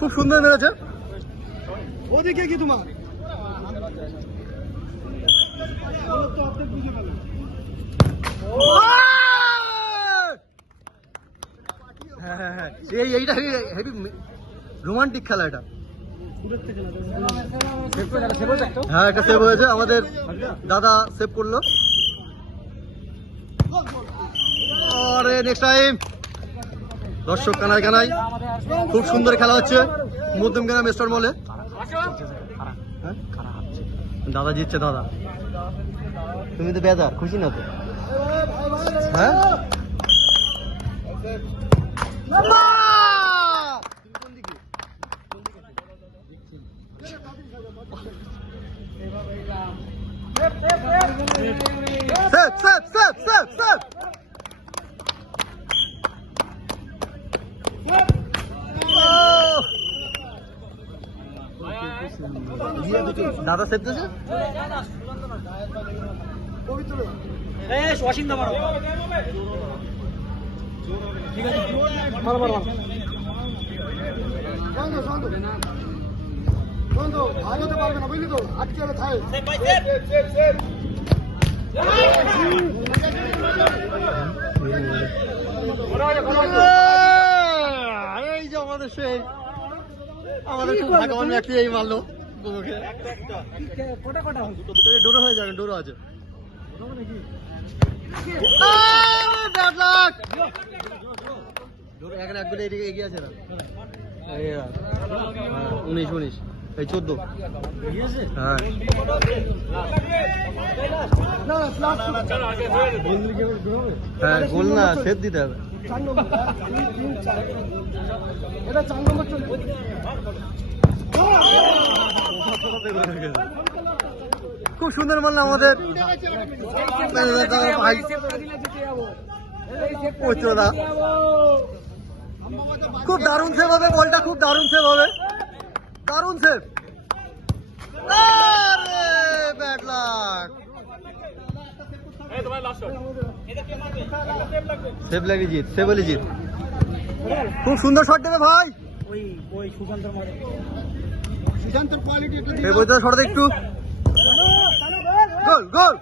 খুব সুন্দর মেরেছে। ওদিকে কি তোমার হ্যাঁ, এইটা হেভি রোমান্টিক খেলা এটা। হ্যাঁ, একটা সেভ হয়েছে, আমাদের দাদা সেভ করলো। আরে নেক্সট টাইম দর্শক কানায় কানায় খুব সুন্দর খেলা হচ্ছে মধ্যমগ্রাম মেস্টার মলে। দাদা জিতছে। দাদা তুমি তো বেজার, খুশি না তো? হ্যাঁ, দাদা সেভ দিয়েছে। ভাগতে পারবে না, বুঝলি তো? আটকে গেলে খায়। এই যে আমাদের সেই খুব ভাগ্যবান ব্যক্তি এই মারলো। ডোরো হয়ে যাবে, ডোরো আছে। এখানে এক গোলে এগিয়ে আছে না? 19 এই 14। হ্যাঁ, হ্যাঁ, গোল না, সেভ দিতে হবে। 4 নম্বর, 2, 3, 4 এটা 4 নম্বর চলবে। খুব সুন্দর মারলো আমাদের ভাই। খুব দারুণ সেভ হবে বলটা, খুব দারুণ সেভ হবে, দারুণ সেভ। Bad luck. সেভ লাগি জিত, সেভ হলে জিত। খুব সুন্দর শট দেবে ভাই। সুশান্তর কোয়ালিটি এটা এই বইটা শট দে একটু। গোল গোল।